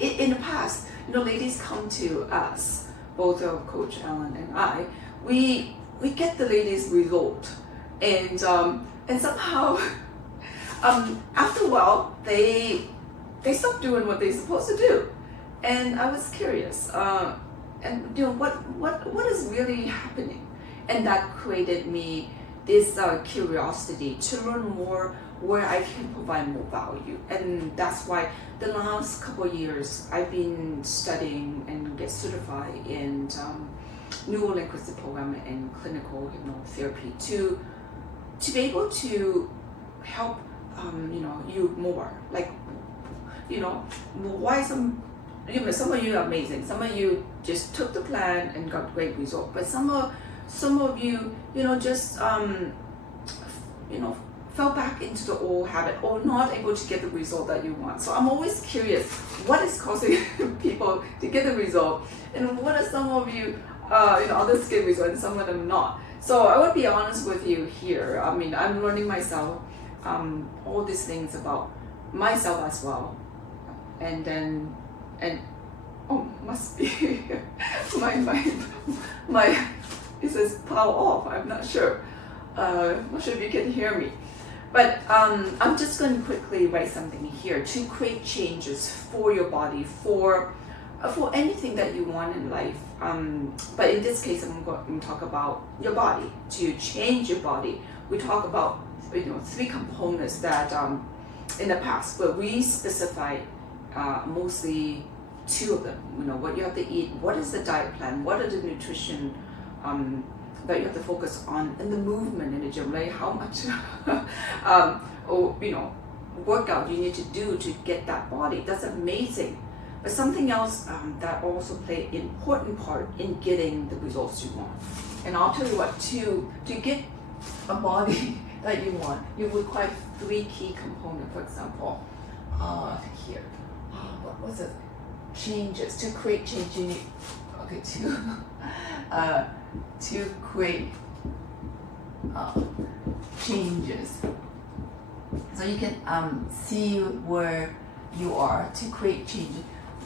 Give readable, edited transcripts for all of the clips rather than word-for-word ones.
in the past, ladies come to us, both of Coach Ellen and I, we get the ladies' result, and somehow after a while they stop doing what they're supposed to do, and I was curious, and what is really happening, and that created me this curiosity to learn more where I can provide more value. And that's why the last couple of years I've been studying and get certified in neurolinguistic programming and clinical hypnotherapy to be able to help you more. Like, why some of you are amazing, some of you just took the plan and got great result, but some of you just fell back into the old habit or not able to get the result that you want. So I'm always curious, what is causing people to get the result, and what are some of you others get result and some of them not. So I would be honest with you here. I mean, I'm learning myself all these things about myself as well, and must be my it says power off. I'm not sure. Not sure if you can hear me. But I'm just going to quickly write something here to create changes for your body, for anything that you want in life. But in this case, I'm going to talk about your body. To change your body, we talk about 3 components that in the past, but we specified mostly 2 of them. What you have to eat, what is the diet plan, what are the nutrition that you have to focus on, and the movement in the gym, like how much workout you need to do to get that body. That's amazing. But something else that also play an important part in getting the results you want. And I'll tell you what, to get a body that you want, you require 3 key components. For example, here, what was it? Changes. To create change, you need to create changes. So you can see where you are to create change,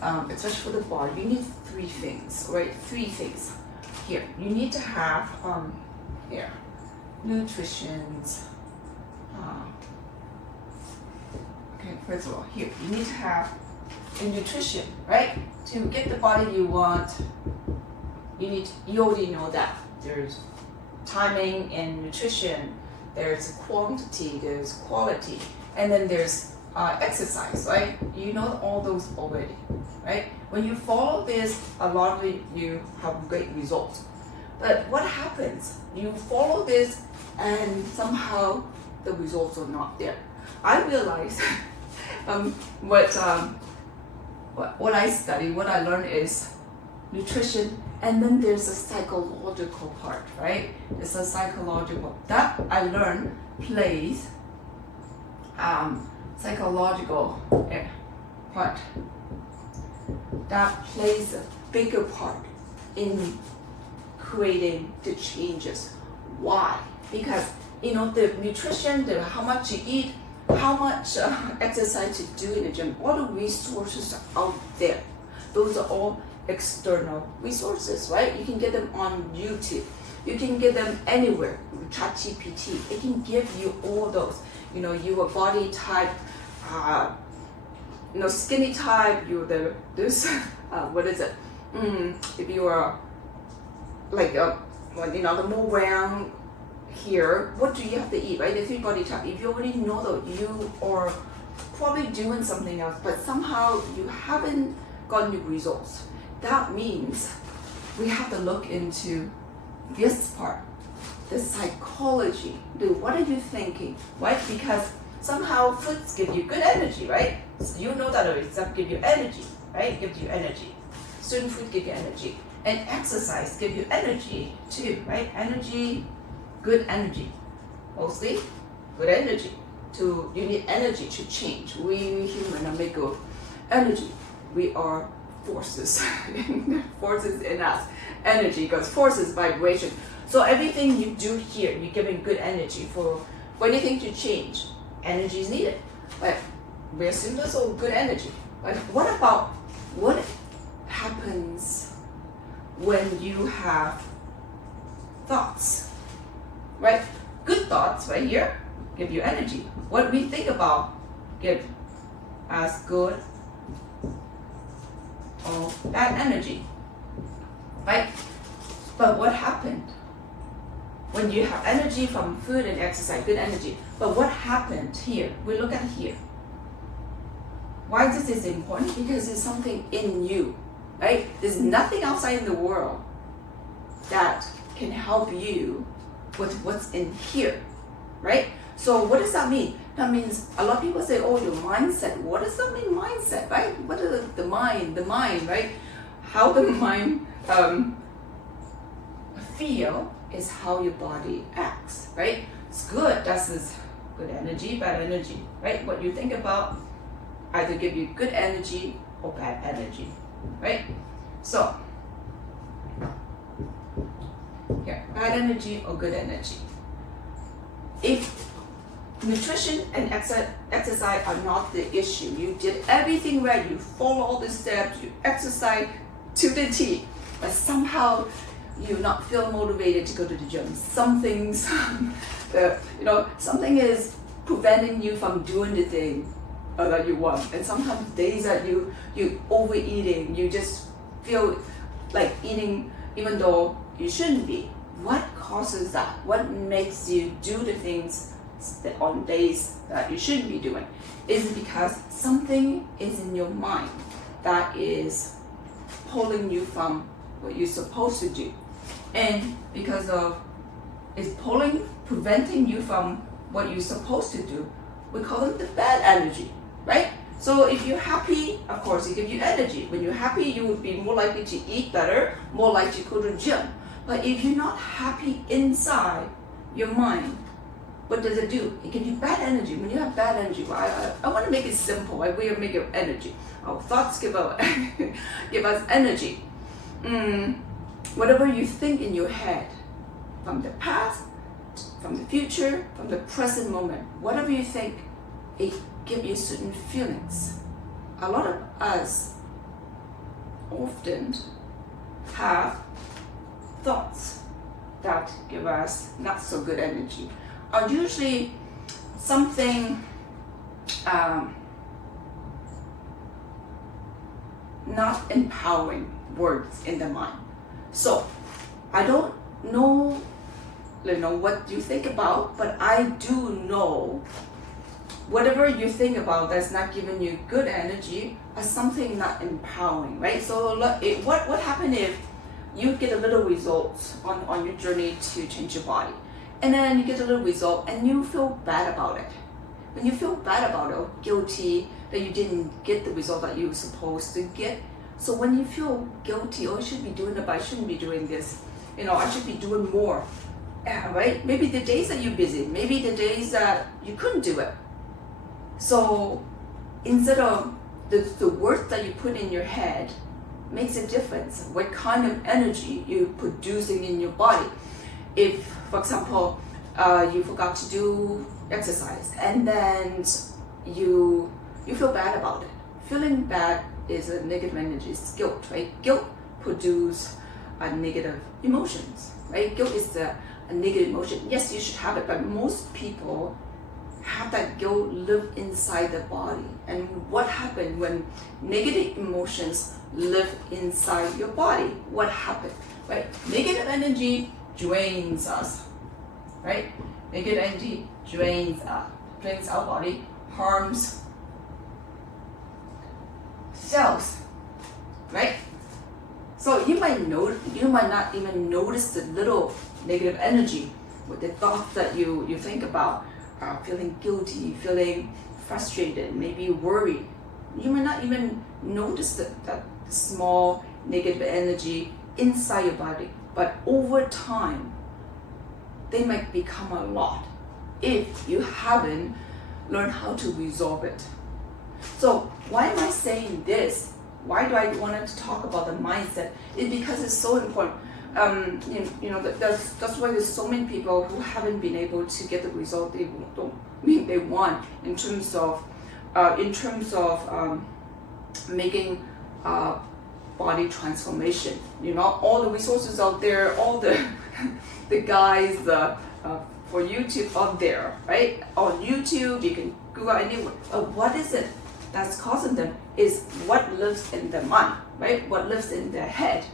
especially for the body. You need 3 things, right? 3 things. Here, you need to have nutrition. Okay, first of all, here you need to have a nutrition, right? To get the body you want, you already know that there's timing and nutrition, there's quantity, there's quality, and then there's exercise, right? You know all those already, right? When you follow this, a lot of you have great results. But what happens? You follow this and somehow the results are not there. I realized what I study, what I learned is nutrition, and then there's a psychological part, right? It's a psychological that I learned plays psychological part that plays a bigger part in creating the changes. Why? Because the nutrition, how much you eat, how much exercise to do in the gym, all the resources are out there. Those are all external resources, right? You can get them on YouTube. You can get them anywhere. ChatGPT, it can give you all those. Your body type, skinny type. What is it? If you are like the more round here, what do you have to eat, right? The 3 body type. If you already know that, you are probably doing something else, but somehow you haven't gotten the results. That means we have to look into this part, the psychology. What are you thinking, right? Because somehow foods give you good energy, right? So you know that already. Stuff give you energy, right? It gives you energy. Certain food give you energy, and exercise give you energy too, right? Energy, good energy, mostly good energy. You need energy to change. We human are made of energy. We are forces, forces in us. Energy, because force is vibration. So everything you do here, you're giving good energy for anything to change. Energy is needed. But we assume that's all good energy. But what about what happens when you have thoughts, right? Good thoughts right here give you energy. What we think about give us good or bad energy, right? But what happened when you have energy from food and exercise, good energy? But what happened here? We look at here. Why this is important? Because it's something in you, right? There's nothing outside in the world that can help you with what's in here, right? So what does that mean? That means a lot of people say, oh, your mindset. What does that mean, mindset, right? What is the mind, right? How the mind feel is how your body acts, right? It's good, that's good energy, bad energy, right? What you think about either give you good energy or bad energy, right? So, here, bad energy or good energy. If nutrition and exercise are not the issue, you did everything right, you follow all the steps, you exercise to the T, but somehow you not feel motivated to go to the gym. Something's, something is preventing you from doing the thing that you want. And sometimes days that you overeating, you just feel like eating even though you shouldn't be. What causes that? What makes you do the things that on days that you shouldn't be doing? Is it because something is in your mind that is pulling you from what you're supposed to do? And because of it's preventing you from what you're supposed to do, we call it the bad energy, right? So if you're happy, of course, it gives you energy. When you're happy, you would be more likely to eat better, more likely to go to the gym. But if you're not happy inside your mind, what does it do? It gives you bad energy. When you have bad energy, well, I want to make it simple. I will make it energy. Our thoughts give us energy. Whatever you think in your head, from the past, from the future, from the present moment, whatever you think, it gives you certain feelings. A lot of us often have thoughts that give us not so good energy, are usually something not empowering words in the mind. So I don't know what you think about, but I do know whatever you think about that's not giving you good energy is something not empowering, right? So what happens if you get a little results on your journey to change your body, and then you get a little result and you feel bad about it. When you feel bad about it or guilty that you didn't get the result that you were supposed to get, so when you feel guilty, I should be doing it, but I shouldn't be doing this. I should be doing more, right? Maybe the days that you're busy, maybe the days that you couldn't do it. So instead of the words that you put in your head makes a difference. What kind of energy you're producing in your body. If, for example, you forgot to do exercise and then you feel bad about it. Feeling bad is a negative energy, it's guilt, right? Guilt produces negative emotions, right? Guilt is a negative emotion. Yes, you should have it, but most people have that guilt live inside the body. And what happens when negative emotions live inside your body? What happens, right? Negative energy drains us, right? Negative energy drains our body, harms cells, right? So you might not even notice the little negative energy with the thoughts that you think about, feeling guilty, feeling frustrated, maybe worried. You might not even notice that small negative energy inside your body, but over time, they might become a lot if you haven't learned how to resolve it. So why am I saying this? Why do I want to talk about the mindset? It's because it's so important. That's why there's so many people who haven't been able to get the result they want in terms of making body transformation. You know, all the resources out there, all the the guys for YouTube out there, right? On YouTube, you can Google anywhere. What is it that's causing them? Is what lives in their mind, right? What lives in their head.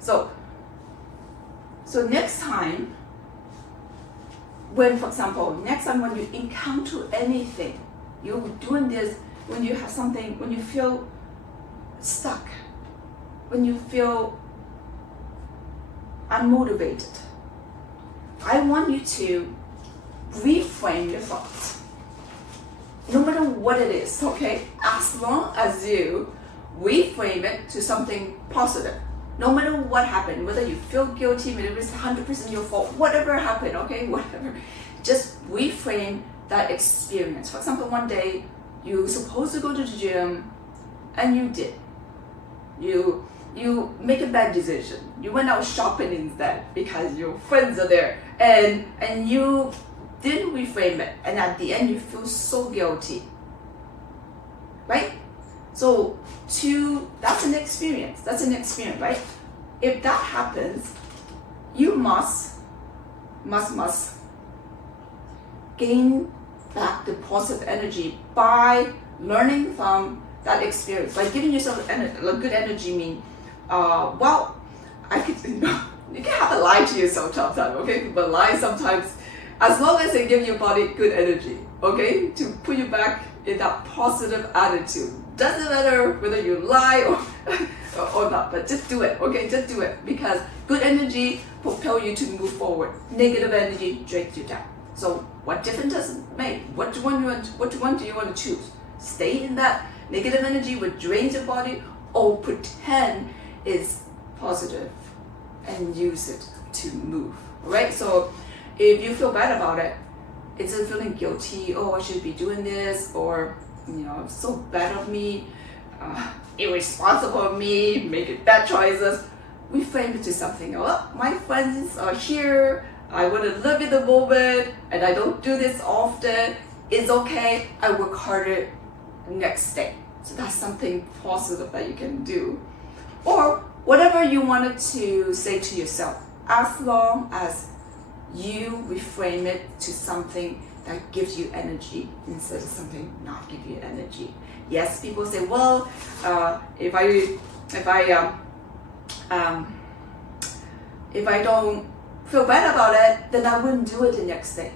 So next time, when, for example, next time when you encounter anything, you're doing this when you have something, when you feel stuck, when you feel unmotivated, I want you to reframe your thoughts. No matter what it is, okay? As long as you reframe it to something positive. No matter what happened, whether you feel guilty, whether it's 100% your fault, whatever happened, okay? Whatever. Just reframe that experience. For example, one day you were supposed to go to the gym and you did. You make a bad decision. You went out shopping instead because your friends are there, and you didn't reframe it, and at the end you feel so guilty, right? So that's an experience. That's an experience, right? If that happens, you must gain back the positive energy by learning from that experience, by giving yourself good energy. Mean, I could, you can have to lie to yourself sometimes, okay? But lie sometimes, as long as they give your body good energy, okay, to put you back in that positive attitude. Doesn't matter whether you lie or not, but just do it, okay? Just do it, because good energy propel you to move forward. Negative energy drags you down. So what difference does it make? Which one do you want to choose? Stay in that negative energy which drains your body, or pretend it's positive and use it to move, right? So if you feel bad about it, instead of feeling guilty, oh, I should be doing this, or, so bad of me, irresponsible of me, making bad choices, reframe it to something. Oh, my friends are here, I want to live in the moment, and I don't do this often. It's okay, I work harder next day. So that's something positive that you can do. Or whatever you wanted to say to yourself, as long as you reframe it to something that gives you energy instead of something not give you energy. Yes, people say, well, if I don't feel bad about it, then I wouldn't do it the next day.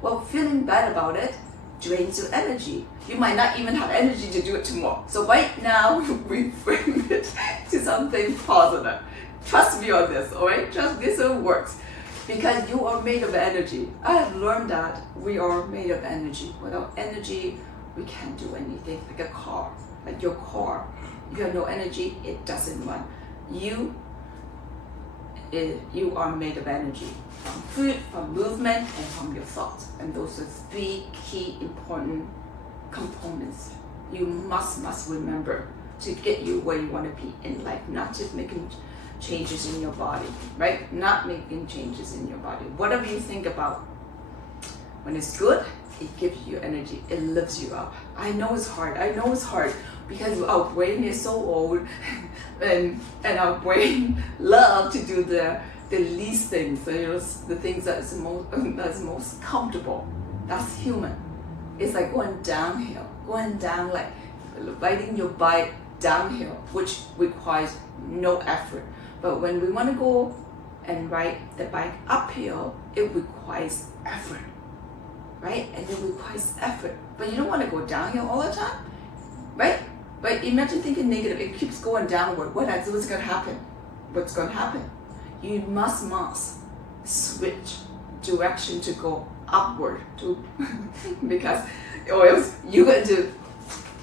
Well, feeling bad about it drains your energy. You might not even have energy to do it tomorrow. So right now, reframe it to something positive. Trust me on this, alright? Trust this will works. Because you are made of energy. I have learned that we are made of energy. Without energy, we can't do anything. Like a car, like your car. If you have no energy, it doesn't run. You are made of energy. From food, from movement, and from your thoughts. And those are three key important components you must remember to get you where you want to be in life. Not just making changes in your body, right? Not making changes in your body. Whatever you think about, when it's good, it gives you energy. It lifts you up. I know it's hard. Because our brain is so old, and our brain love to do the least things, the things that's most comfortable. That's human. It's like going down, like riding your bike downhill, which requires no effort. But when we want to go and ride the bike uphill, it requires effort, right? And it requires effort. But you don't want to go downhill all the time, right? But imagine thinking negative, it keeps going downward. What's going to happen? What's going to happen? You must switch direction to go upward because or else you're going to,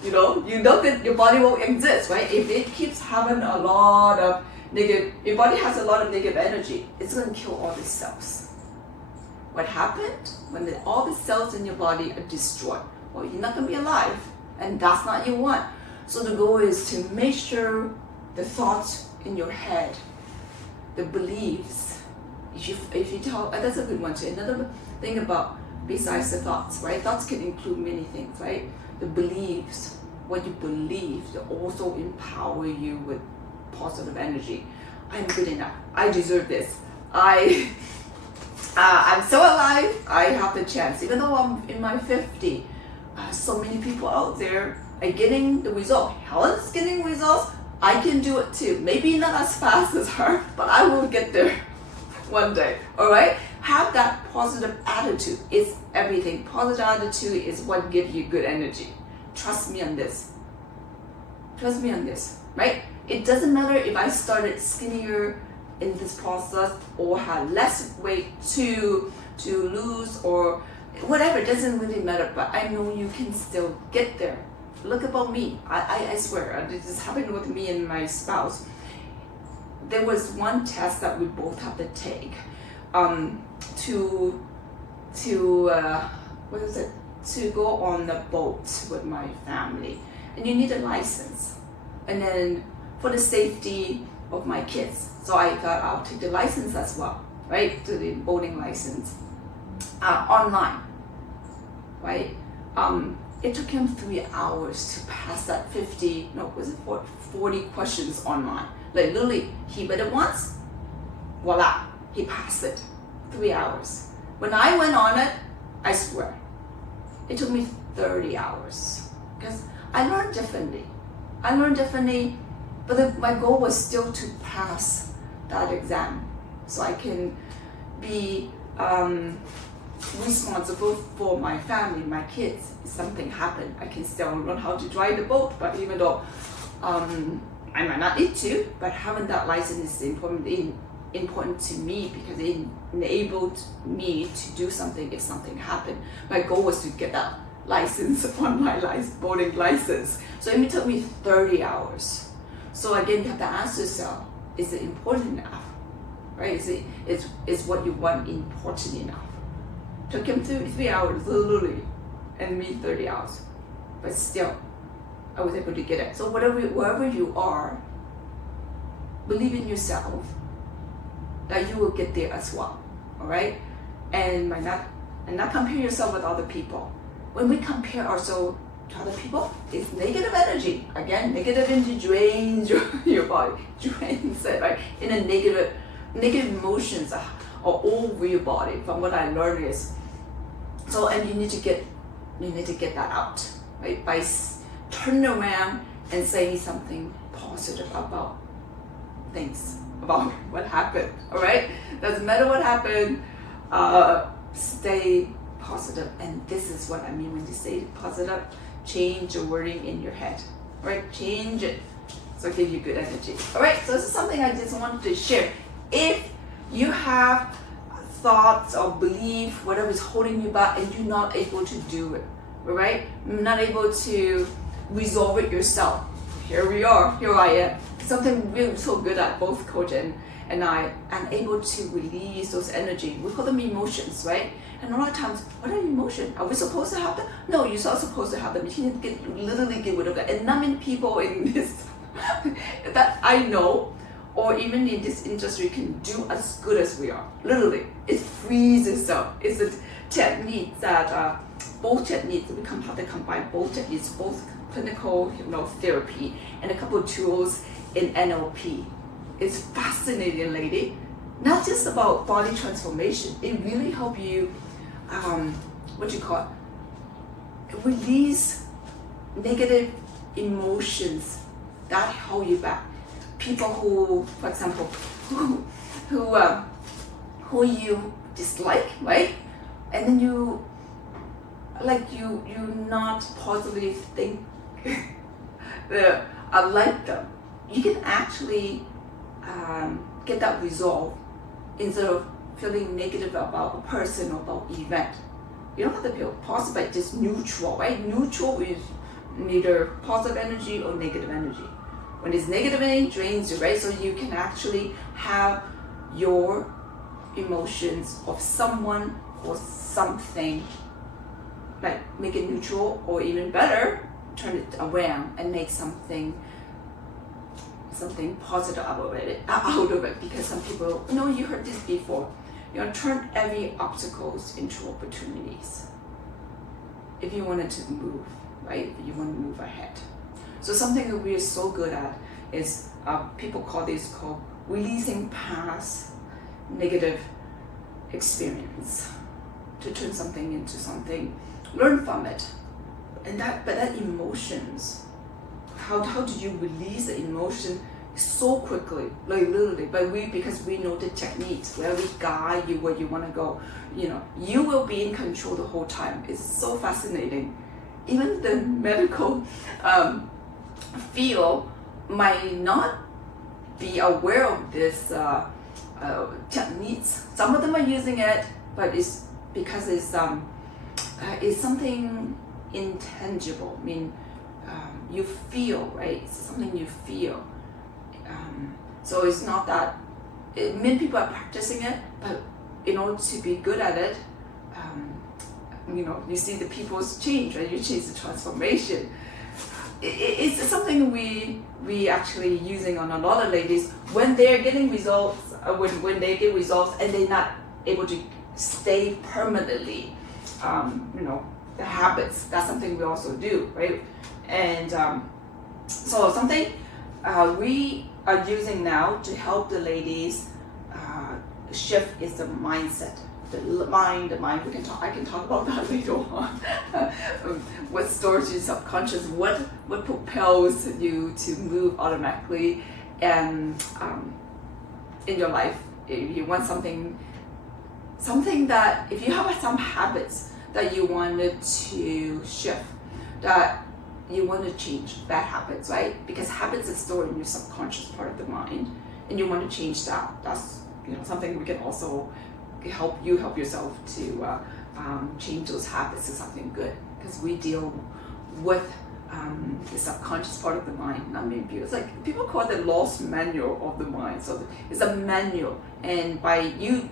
you know that your body won't exist, right? If it keeps having a lot of negative, your body has a lot of negative energy, it's going to kill all the cells. What happened when all the cells in your body are destroyed? Well, you're not going to be alive, and that's not what you want. So the goal is to make sure the thoughts in your head, the beliefs, if you tell, that's a good one too. Another thing about, besides the thoughts, right? Thoughts can include many things, right? The beliefs, what you believe to also empower you with positive energy. I'm good enough. I deserve this. I'm so alive. I have the chance. Even though I'm in my 50, so many people out there are getting the result. Helen's getting results. I can do it too. Maybe not as fast as her, but I will get there one day. All right? Have that positive attitude. It's everything. Positive attitude is what gives you good energy. Trust me on this. Trust me on this, right? It doesn't matter if I started skinnier in this process or had less weight to lose or whatever. It doesn't really matter, but I know you can still get there. Look about me. I swear, this happened with me and my spouse. There was one test that we both have to take to go on the boat with my family, and you need a license, and then for the safety of my kids, so I thought I'll take the license as well, right? To the boating license online, right? It took him 3 hours to pass that 40 questions online. Like literally, he read it once, voila, he passed it. 3 hours. When I went on it, I swear, it took me 30 hours because I learned differently. But my goal was still to pass that exam so I can be responsible for my family, my kids. If something happened, I can still learn how to drive the boat. But even though I might not need to, but having that license is important to me because it enabled me to do something if something happened. My goal was to get that license on my boating license. So it took me 30 hours. So again, you have to ask yourself, is it important enough? Right? Is what you want important enough? Took him 3 hours, literally, and me 30 hours. But still, I was able to get it. So wherever you are, believe in yourself that you will get there as well. All right? And not compare yourself with other people. When we compare ourselves to other people, it's negative energy. Again, negative energy drains your body, drains it, right? In a negative emotions are all over your body. From what I learned is, and you need to get that out, right? By turning around and saying something positive about things, about what happened. All right, doesn't matter what happened. Stay positive, and this is what I mean when you say positive. Change the wording in your head, right? Change it so it gives you good energy. All right, so this is something I just wanted to share. If you have thoughts or belief, whatever is holding you back, and you're not able to do it, all right? Not able to resolve it yourself. Here I am. Something we're so good at, both coach and I, am able to release those energy. We call them emotions, right? And a lot of times, what are emotions? Are we supposed to have them? No, you're not supposed to have them. You can literally get rid of it. And not many people in this that I know, or even in this industry, can do as good as we are. Literally, it frees itself. It's a technique that both techniques we have to combine both techniques, both clinical hypnotherapy and a couple of tools in NLP. It's fascinating, lady. Not just about body transformation. It really helps you, release negative emotions that hold you back. People who, for example, who you dislike, right? And then you not positively think I like them. You can actually get that resolved instead of feeling negative about a person or about event. You don't have to feel positive, but just neutral, right? Neutral is neither positive energy or negative energy. When it's negative energy, it drains you, right? So you can actually have your emotions of someone or something, like make it neutral, or even better, turn it around and make something positive out of it. Because some people, you heard this before, turn every obstacles into opportunities. If you wanted to move, right? If you want to move ahead. So something that we are so good at is people call this called releasing past negative experience to turn something into something, learn from it, and that emotions. How do you release the emotion so quickly, like literally? But because we know the techniques where we guide you where you want to go. You will be in control the whole time. It's so fascinating. Even the medical field might not be aware of this techniques. Some of them are using it, but it's because it's something intangible. I mean, you feel, right? It's something you feel. So it's not that many people are practicing it, but in order to be good at it, you see the people's change, right? You change the transformation. It's something we actually using on a lot of ladies when they're getting results, when they get results and they're not able to stay permanently. The habits, that's something we also do, right? And so something we are using now to help the ladies shift is the mindset. The mind. I can talk about that later on. What stores your subconscious? What propels you to move automatically, and in your life, if you want something that if you have some habits that you wanted to shift, that you want to change, bad habits, right? Because habits are stored in your subconscious part of the mind, and you want to change that. That's something we can also help yourself to change those habits to something good, because we deal with the subconscious part of the mind. Not many people. It's like people call it the lost manual of the mind. So it's a manual, and by you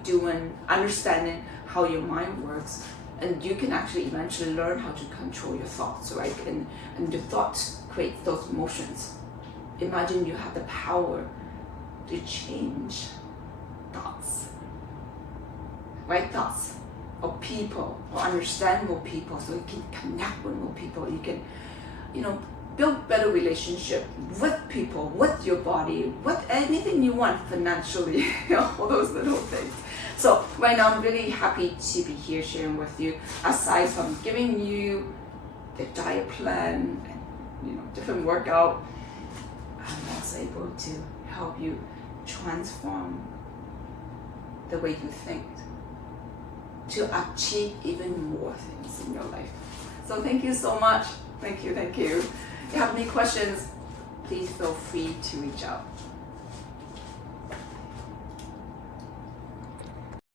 understanding how your mind works, and you can actually eventually learn how to control your thoughts, right? And your thoughts create those emotions. Imagine you have the power to change thoughts. Right thoughts of people, or understand more people, so you can connect with more people. You can, build better relationship with people, with your body, with anything you want financially, all those little things. So right now I'm really happy to be here sharing with you. Aside from giving you the diet plan and different workout, I'm also able to help you transform the way you think, to achieve even more things in your life. So thank you so much. Thank you. If you have any questions, please feel free to reach out.